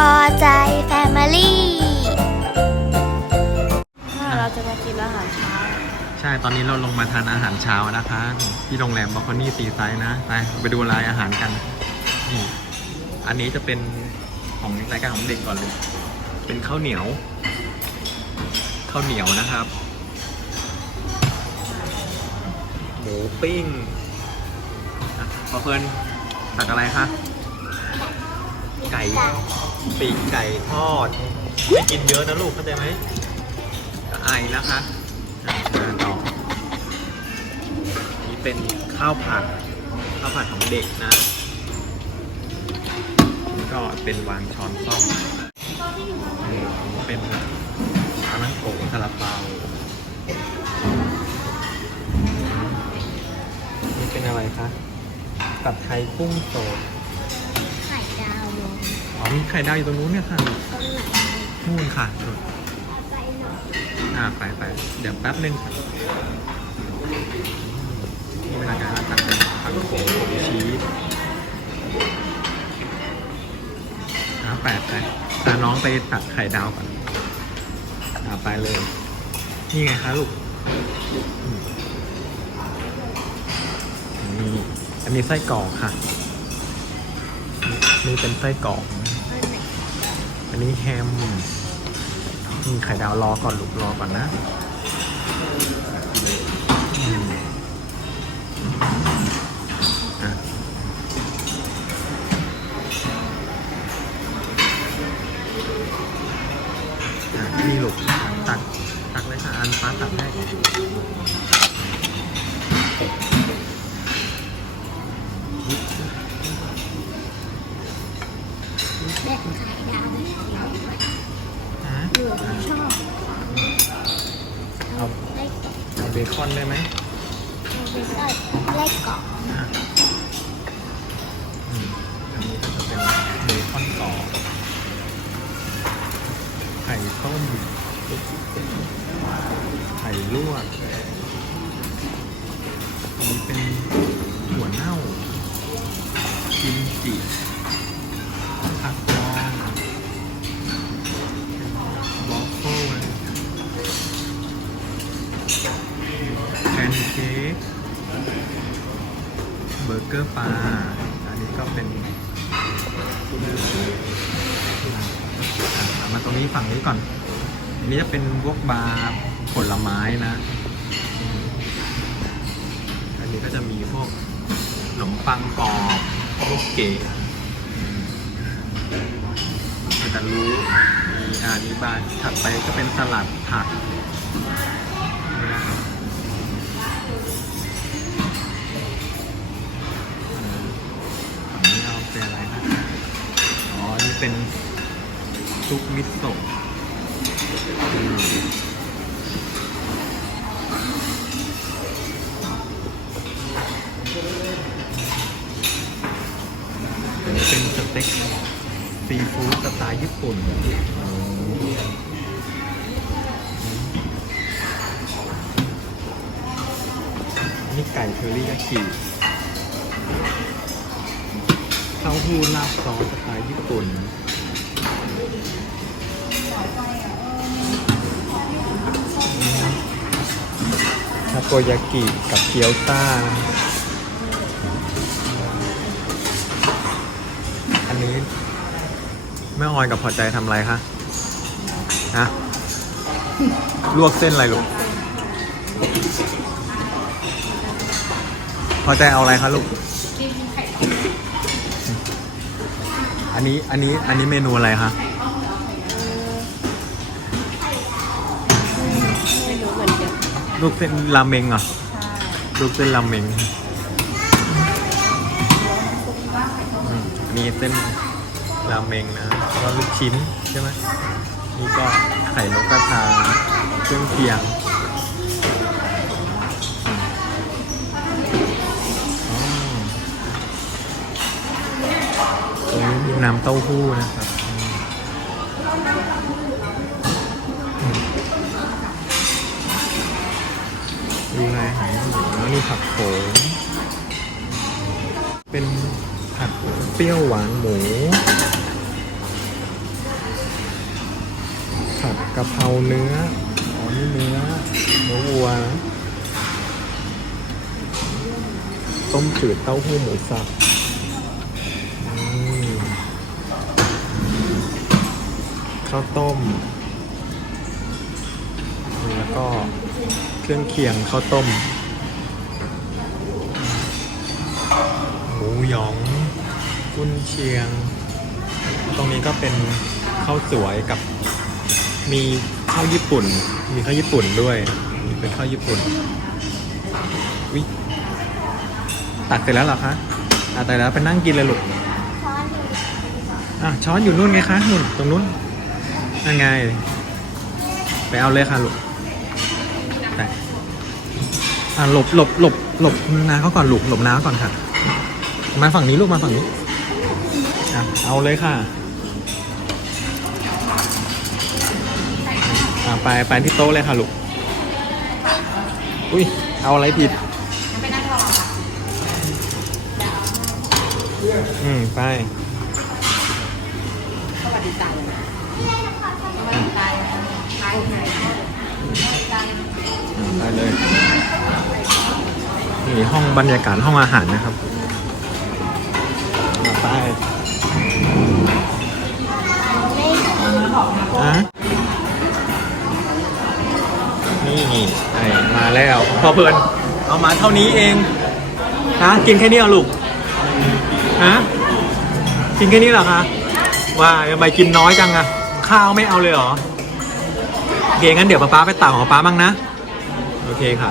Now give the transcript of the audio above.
อใจแฟมิลี่เราจะมากินอาหารเช้า ใช่ตอนนี้เราลงมาทานอาหารเช้านะคะ ที่โรงแรมบอคอนี่ซีไซด์นะไปไปดูรายอาหารกันนี่อันนี้จะเป็นของรายการของเด็กก่อนเลย เป็นข้าวเหนียว ข้าวเหนียวนะครับหมูปิ้งอะพอเพื่อนตักอะไรคะไก่ ปีกไก่ทอดไม่กินเยอะนะลูกเข้าใจไหมไอนะคะอะมาต่อนี่เป็นข้าวผัดข้าวผัดของเด็กนะนี่ก็เป็นวางช้อนซ่อมนี่เป็นปลานังโกะซาลาเปานี่เป็นอะไรคะ ตัดไทยกุ้งสด มีไข่ดาวอยู่ตรงนู้นเนี่ยค่ะต้นหลังนู่นค่ะนู่นไปหน่อยอ่าไปไปเดี๋ยวแป๊บนึงค่ะนี่เป็นอาการตัดเป็นผักโขมชีสอ่าแปดไปตาน้องไปตัดไข่ดาวก่อนอ่าไปเลย นี่ไงคะลูกอืมนี่อันนี้ไส้กรอกค่ะ นี่เป็นไส้กรอกอั นี้แฮมมีไข่ดาวรอก่อนลูกรอก่อนนะอืมอะอะนี่ลูกตักตักเลยค่ะอันฟ้าตักให้ แบบไข่ดาวไหมอะหนูชอบเอาไส้กรอกเอาเบคอนได้ไหมเอาไปใส่ไส้กรอกอะอืมอันนี้ก็จะเป็นเบคอนกรอบไข่ต้มไข่ลวก เบอร์เกอร์ปลา อันนี้ก็เป็นมาตรงนี้ฝั่งนี้ก่อน อันนี้จะเป็นพวกบาร์ผลไม้นะ อันนี้ก็จะมีพวกขนมปังกรอบลูกเกดอืมแต่รู้มีอานี้บาร์ถัดไปก็เป็นสลัดผัก เป็นซุปมิโซะเป็นสเต็กซีฟู้ดสไตล์ญี่ปุ่นนี่ไก่เทอริยากิ เต้าหู้ราดซอสสไตล์ญี่ปุ่นทาโกยากิกับเกี๊ยวซ่านะอันนี้แม่ออยกับพอใจทำอะไรคะนะลวกเส้นอะไรลูก พอใจเอาอะไรคะลูก อันนี้อันนี้อันนี้เมนูอะไรคะไม่รู้เหมือนกันลูกเส้นราเมงเหรอลูกเส้นราเมงอืมอันนี้เส้นราเมงนะแล้วก็ลูกชิ้นใช่ไหมนี่ก็ไข่นกกระทาเครื่องเคียง น้ำเต้าหู้นะครับอืมอืมดูไงหายหมูแล้วนี่ผักโขมเป็นผัดเปรี้ยวหวานหมู ผัดกะเพราเนื้ออ๋อนี่เนื้อเนื้อวัวนะต้มจืดเต้าหู้หมูสับอืม ข้าวต้ม แล้วก็เครื่องเคียงข้าวต้มหมูหยองกุนเชียง ตรงนี้ก็เป็นข้าวสวยกับมีข้าวญี่ปุ่น มีข้าวญี่ปุ่นด้วยมีเป็นข้าวญี่ปุ่นวิตักเสร็จแล้วเหรอคะอะแต่แล้วไปนั่งกินเลยลูกช้อนอยู่อะช้อนอยู่นู่นไงคะนู่นตรงนู้น นั่นไง ไปเอาเลยค่ะลูกไปอะหลบหลบหลบหลบน้าเขาก่อนลูกหลบน้าเขาก่อนค่ะ มาฝั่งนี้ลูกมาฝั่งนี้อะเอาเลยค่ะอะไปไปที่โต๊ะเลยค่ะลูก อุ้ยเอาอะไรผิดอืม ไปอะ ไปเลย นี่ห้องบรรยากาศห้องอาหารนะครับอะไปอะนี่ไอ้มาแล้วพอเพลินเอามาเท่านี้เองฮะกินแค่นี้เหรอลูกฮะกินแค่นี้เหรอคะว่าทำไมกินน้อยจังอะ ข้าวไม่เอาเลยเหรอโอเคงั้นเดี๋ยวป๊าป๊าไปต่างของป๊าบ้างนะ โอเคค่ะ